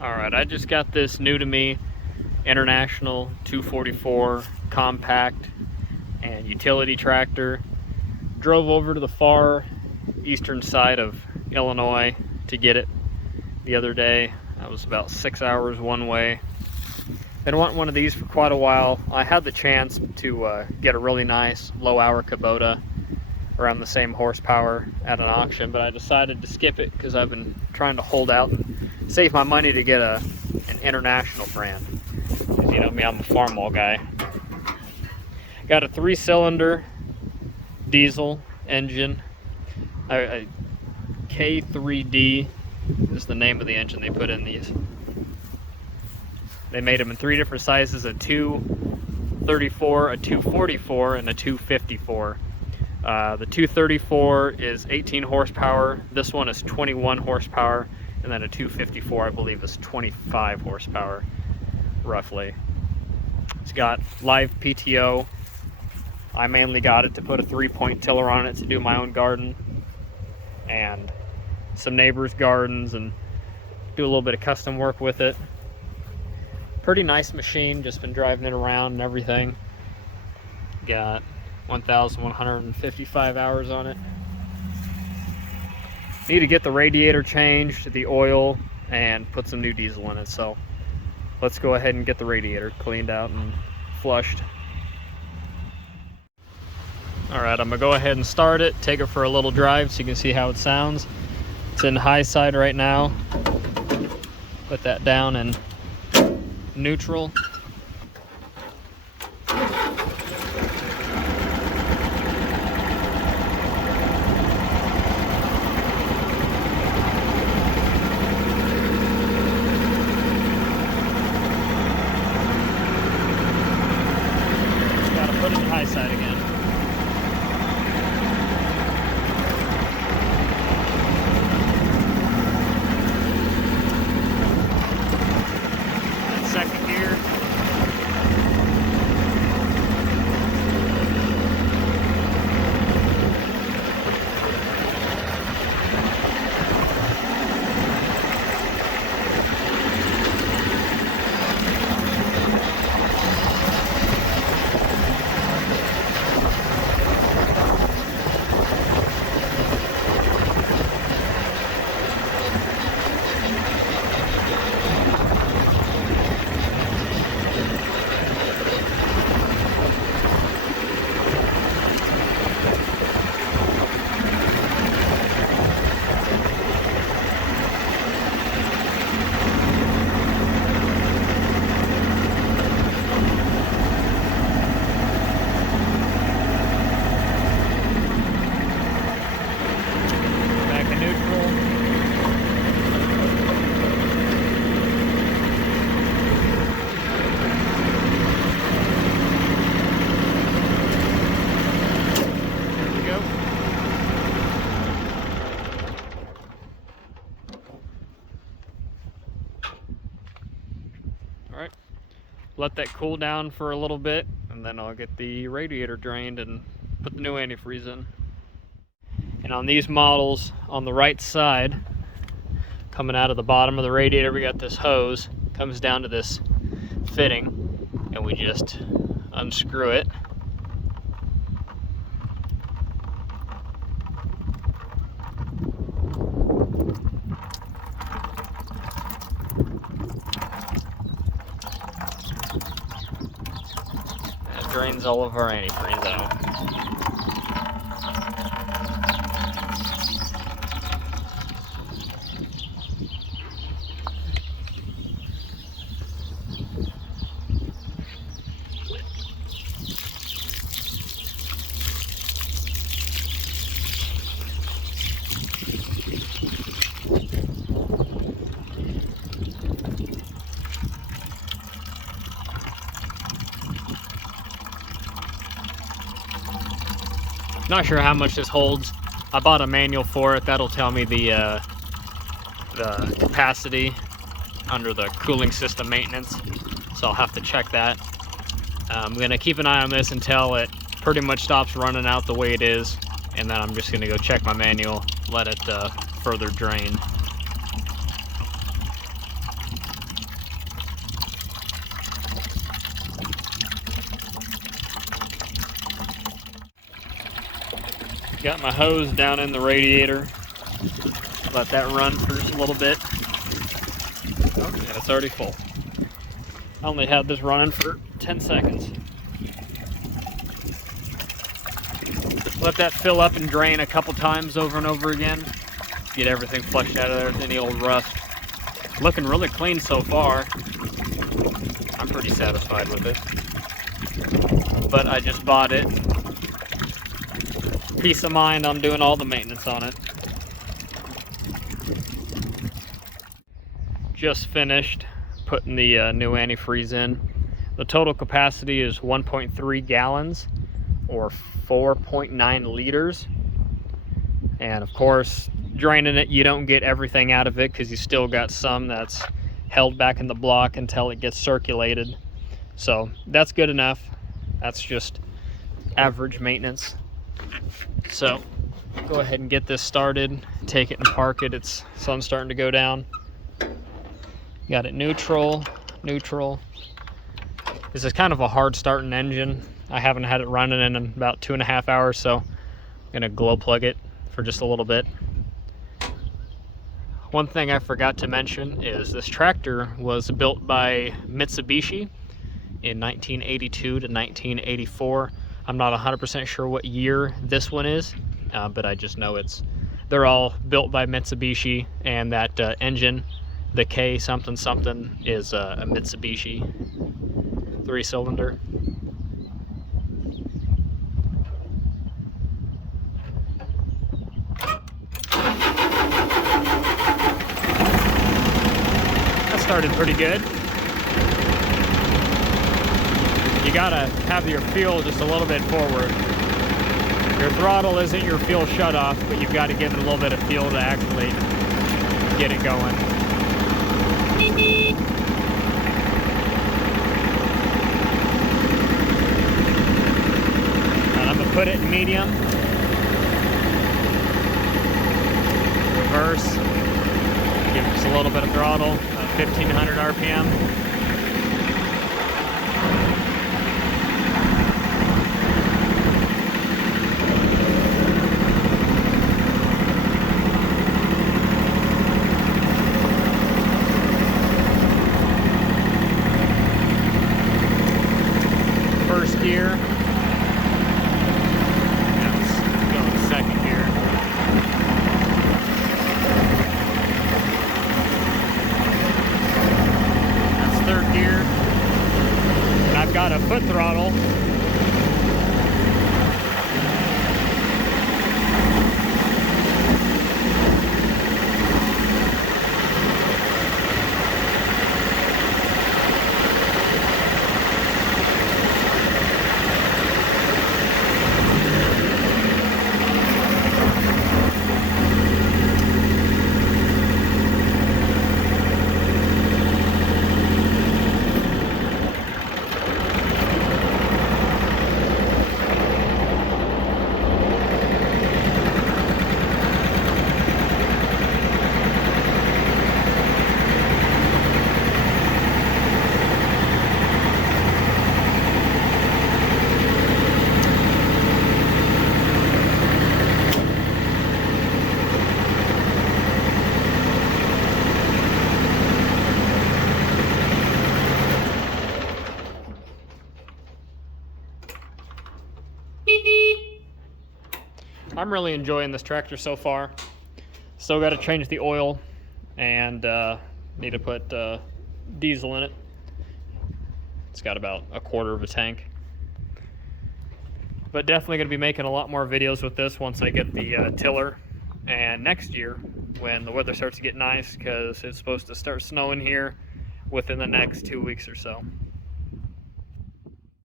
Alright, I just got this new to me International 244 compact and utility tractor. Drove over to the far eastern side of Illinois to get it the other day. That was about 6 hours one way. Been wanting one of these for quite a while. I had the chance to get a really nice low hour Kubota around the same horsepower at an auction, but I decided to skip it because I've been trying to hold out and save my money to get an international brand. As you know me, I'm a farmall guy. Got a 3-cylinder diesel engine. A K3D is the name of the engine they put in these. They made them in 3 different sizes: a 234, a 244, and a 254. The 234 is 18 horsepower. This one is 21 horsepower. And then a 254, I believe, is 25 horsepower, roughly. It's got live PTO. I mainly got it to put a 3-point tiller on it to do my own garden and some neighbors' gardens and do a little bit of custom work with it. Pretty nice machine, just been driving it around and everything. Got 1,155 hours on it. Need to get the radiator changed, the oil, and put some new diesel in it. So let's go ahead and get the radiator cleaned out and flushed. Alright, I'm gonna go ahead and start it, take it for a little drive so you can see how it sounds. It's in high side right now. Put that down in neutral. Put it in high side again. And second gear. Alright, let that cool down for a little bit, and then I'll get the radiator drained and put the new antifreeze in. And on these models, on the right side, coming out of the bottom of the radiator, we got this hose, comes down to this fitting, and we just unscrew it. Drains all of our antifreeze out. Not sure how much this holds. I bought a manual for it. That'll tell me the capacity under the cooling system maintenance. So I'll have to check that. I'm gonna keep an eye on this until it pretty much stops running out the way it is, and then I'm just gonna go check my manual, let it further drain. Got my hose down in the radiator. Let that run for just a little bit. Oh, and it's already full. I only had this running for 10 seconds. Let that fill up and drain a couple times over and over again. Get everything flushed out of there with any old rust. Looking really clean so far. I'm pretty satisfied with it. But I just bought it. Peace of mind, I'm doing all the maintenance on it. Just finished putting the new antifreeze in. The total capacity is 1.3 gallons or 4.9 liters. And of course, draining it, you don't get everything out of it because you still got some that's held back in the block until it gets circulated. So that's good enough. That's just average maintenance. So go ahead and get this started, take it and park it. It's sun's starting to go down. Got it neutral. This is kind of a hard starting engine. I haven't had it running in about 2.5 hours, so I'm gonna glow plug it for just a little bit. One thing I forgot to mention is this tractor was built by Mitsubishi in 1982 to 1984. I'm not 100% sure what year this one is, but I just know they're all built by Mitsubishi, and that engine, the K something something, is a Mitsubishi 3-cylinder. That started pretty good. You gotta have your fuel just a little bit forward. Your throttle isn't your fuel shut off, but you've got to give it a little bit of fuel to actually get it going. And I'm gonna put it in medium. Reverse. Give us a little bit of throttle, 1500 RPM. First gear. Now it's going second gear. That's third gear. And I've got a foot throttle. I'm really enjoying this tractor so far. Still got to change the oil and need to put diesel in it. It's got about 1/4 of a tank. But definitely going to be making a lot more videos with this once I get the tiller. And next year, when the weather starts to get nice, because it's supposed to start snowing here within the next 2 weeks or so.